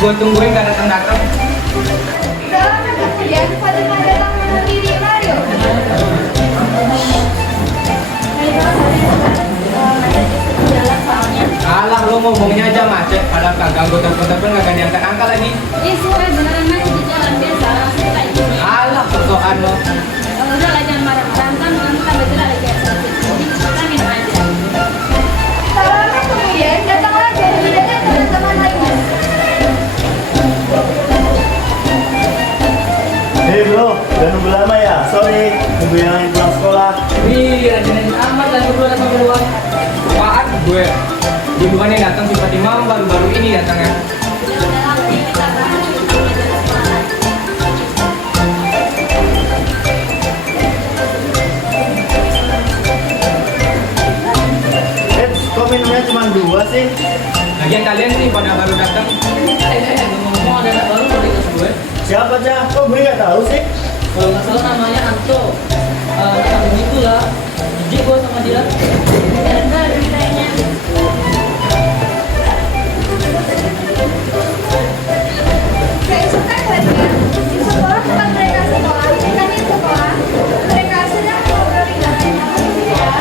Gue tungguin gak datang-datang. Ya, pada datang diri Mario. Alah, lo ngomongnya aja macet. Padahal kagak gue telepon-telepon gak diangkat-angkat lagi. Ih, suwe beneran main di jalan biasa. Langsung kayak gitu. Alah, sosokan lo. Udah lah, jangan marah. Tantan kita bergerak lagi kayak sedikit. Jadi kita minum aja. Lama kemudian datang lagi tidak ada teman-teman lainnya. Hei bro, udah nunggu lama ya? Sorry, nunggu yang lain pulang sekolah. Wih, rajin amat dan gue datang keluar. Apaan gue? Duluan yang datang si Fatimah baru-baru ini datangnya. Kok minumnya cuma 2 sih? Lagian kalian sih pada baru datang. Ngomong ada anak baru dari kelas gue. Siapa aja? Kok gue nggak tahu sih? Kalau nggak salah namanya Anto. Sama begitulah. Jijik gue sama dia. Dan baru kayaknya. Kayak suka kalian di sekolah tempat mereka sekolah, bukan di sekolah. Mereka sedang ngobrolin apa ya.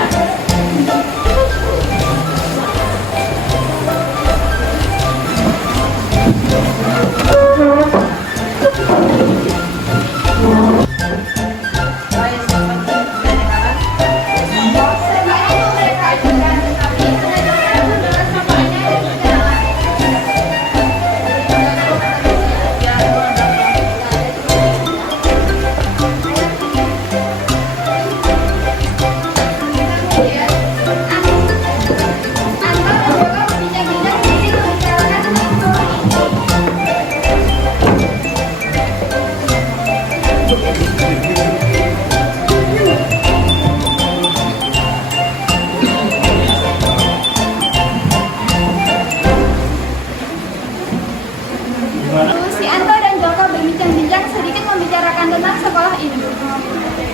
Gimana? Si Anto dan Joko berbincang-bincang sedikit membicarakan tentang sekolah ini.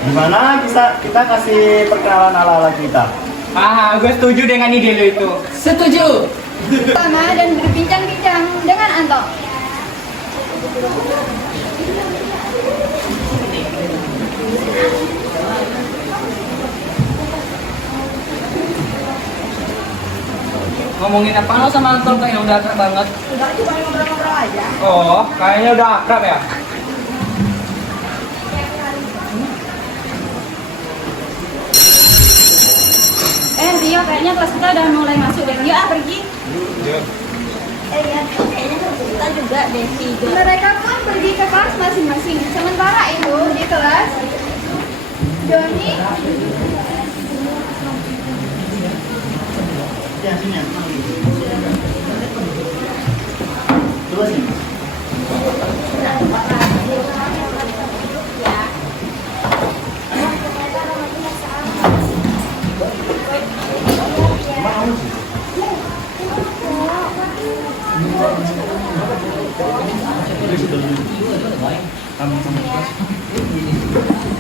Gimana kita kasih perkenalan ala-ala kita? Ah, gue setuju dengan ide lo itu. Setuju. Pertama dan berbincang-bincang dengan Anto. Ngomongin apa? Kalau sama Anto kayak udah akrab banget. Udah cuma ngobrol-ngobrol aja. Oh, kayaknya udah akrab ya. Rio, kayaknya kelas kita udah mulai masuk deh. Yuk, pergi. Iya, kayaknya kelas kita juga deh. Mereka pun pergi ke kelas masing-masing. Sementara itu di kelas, Doni Ya, sini. Coba sini.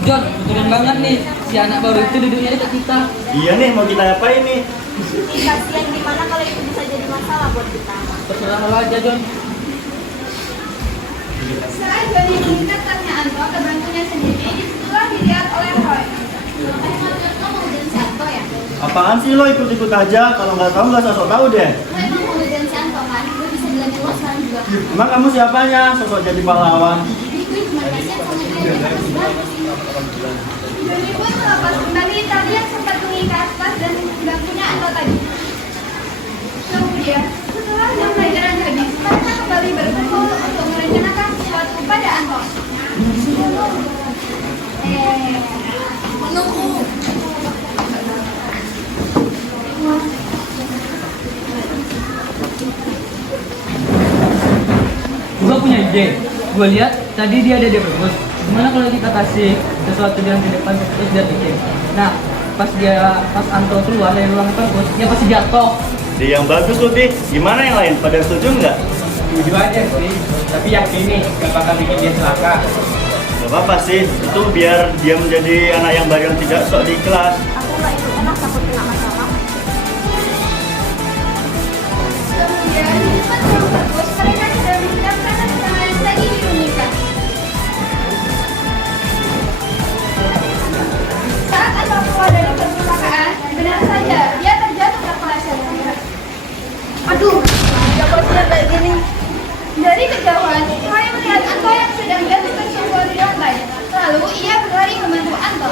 John, kebetulan banget nih si anak baru itu duduknya dekat kita. Iya nih, mau kita apain nih? kasihan gimana kalau itu bisa jadi masalah buat kita. Terserah lo aja John. Saat Doni mengingat tanya Anto ke bangkunya sendiri, disitulah dilihat oleh Roy. Kamu mau jadi si Anto ya? Apaan sih lo ikut-ikut aja? Kalau nggak tahu nggak sosok tahu deh. Lo emang mau jadi si Anto kan? Gue bisa bilang lo sekarang juga. Emang kamu siapanya? Sosok jadi pahlawan. Jadi gue cuma kasihan sama dia yang masih bagus. Doni pun melepas kembali tali yang sempat mengikat tas dan bangkunya Anto tadi. Kemudian, setelah jam pelajaran habis, mereka kembali berkumpul untuk merencanakan sesuatu pada Anto. Menunggu. Gue punya ide. Gue lihat tadi dia ada di perpus. Gimana kalau kita kasih sesuatu yang di depan terus dia bikin. Nah, pas Anto keluar dari ruang perpus, dia pasti jatuh. Di yang bagus loh, Bi. Gimana yang lain? Pada setuju nggak? Setuju aja sih. Tapi yakin nih, gak bakal bikin dia celaka. Gak apa-apa sih. Itu biar dia menjadi anak yang baik yang tidak sok di kelas. Aku nggak ikut enak takut kena masalah. Kemudian di depan ruang perpus mereka sudah bersiap kejauhan, Roy melihat Anto yang sedang jatuh tersungkur di lantai. Lalu ia berlari membantu Anto.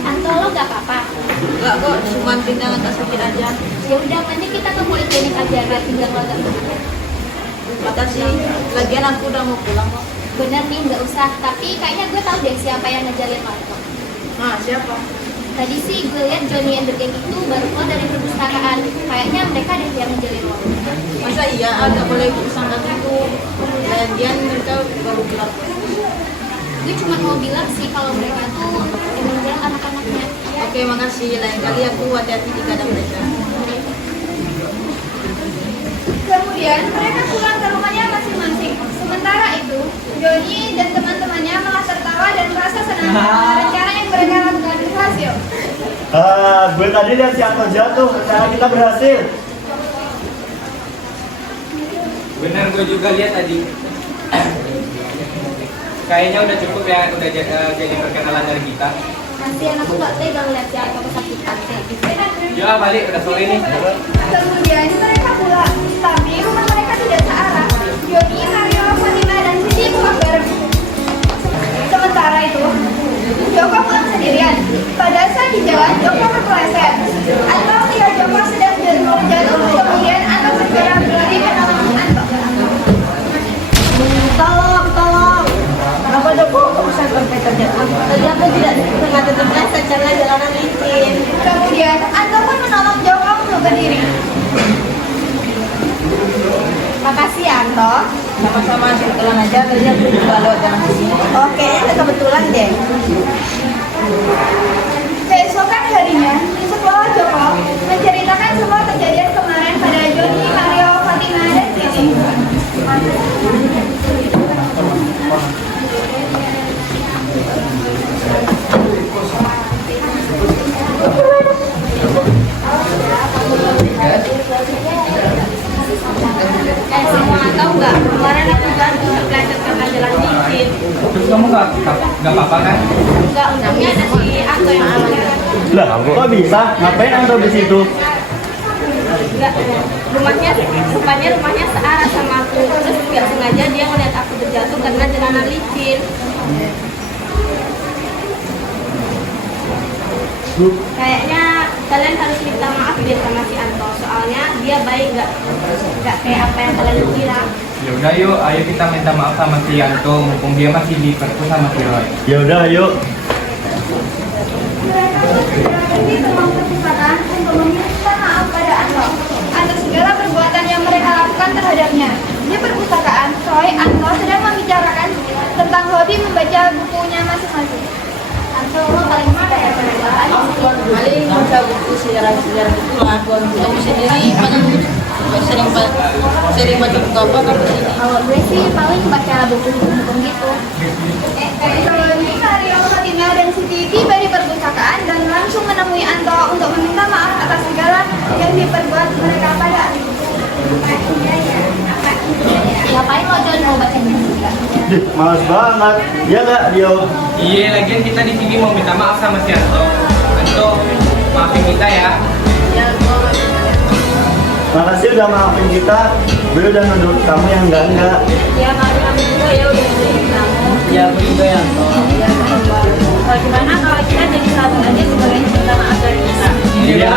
Anto, lo gak apa-apa? Enggak kok, cuma pinggang agak sakit aja. Ya udah, nanti kita ke poliklinik aja biar tinggal lo agak sakit. Makasih, lagian aku udah mau pulang kok. Bener nih, nggak usah. Tapi kayaknya gue tahu deh siapa yang ngejalin Anto. Nah, siapa? Tadi sih gue lihat Johnny and the Gang itu baru keluar dari perpustakaan. Kayaknya mereka deh yang ngejalin lo. Masa iya, agak boleh bersangka gitu. Lagian mereka baru pulang. Gue cuma mau bilang sih kalau mereka tuh emang bilang anak-anaknya. Oke, makasih. Lain kali aku hati-hati di keadaan mereka. Kemudian mereka pulang ke rumahnya masing-masing. Sementara itu, Johnny dan teman-temannya malah tertawa dan merasa senang dengan rencana yang mereka lakukan berhasil. Gue tadi lihat si Anto jatuh, rencana kita berhasil. Bener, gue juga lihat tadi. Kayaknya udah cukup ya, udah jadi perkenalan dari kita. Kasihan aku gak tega ngeliat si Anto kesakitan. Ya balik, udah sore nih. Kemudian mereka pulang, tapi rumah mereka tidak searah. Johnny, Mario, Fatima, dan Siti pulang bareng. Sementara itu, Joko pulang sendirian. Pada saat di jalan, Joko terpeleset. Anto melihat Joko sedang jatuh, kemudian Anto segera berlari ke nolong Anto. Tolong! Kenapa Joko kok bisa sampai terjatuh? Tadi aku tidak sengaja terpleset karena jalanan licin. Kemudian Anto pun menolong Joko untuk berdiri. Makasih Anto. Sama-sama, kebetulan aja tadi aku juga lewat jalan sini. Oke, kebetulan deh. Keesokan harinya, sekolah Joko menceritakan semua kejadian kemarin pada Johnny, Mario, Fatima, dan Siti. Semua tahu nggak? Kemarin aku jatuh terpleset karena jalan licin. Terus kamu gak apa-apa kan? Enggak, untungnya ada si Anto yang nolong. Lah, kok bisa? Ngapain Anto di situ? Enggak, rupanya rumahnya searah sama aku. Terus nggak sengaja dia ngeliat aku terjatuh karena jalanan licin. Kayaknya kalian harus minta maaf deh sama si Anto. Soalnya dia baik, nggak kayak apa yang kalian kira. Ya udah yuk, ayo kita minta maaf sama si Yanto, mumpung dia masih diperku sama si Roy. Ya udah, ayo. Mereka pun segera pergi ke ruang perpustakaan untuk meminta maaf pada Anto atas segala perbuatan yang mereka lakukan terhadapnya. Di perpustakaan, Roy, Anto sedang membicarakan tentang hobi membaca bukunya masing-masing. Anto, lo paling mana ya perbuatan? Paling baca buku sejarah-sejarah gitulah. Kamu sendiri sering baca buku apa kamu sendiri? Kalau gue sih paling baca buku-buku gitu. Johnny, Mario, Fatima, dan Siti tiba di perpustakaan dan langsung menemui Anto untuk meminta maaf atas segala yang diperbuat mereka pada Anto. Ngapain lo John mau baca buku juga? Dih, males banget. Ya nggak, Dio? Iya, lagian kita di sini mau minta maaf sama si Yanto. Yanto, maafin kita ya. Ya, Makasih udah maafin kita. Gue udah nuduh kamu yang enggak. ya maafin aku juga ya udah ngeliatin kamu. Ya aku juga ya. Gimana kalau kita jadi sahabat aja sebagai cinta maaf dari kita? Iya.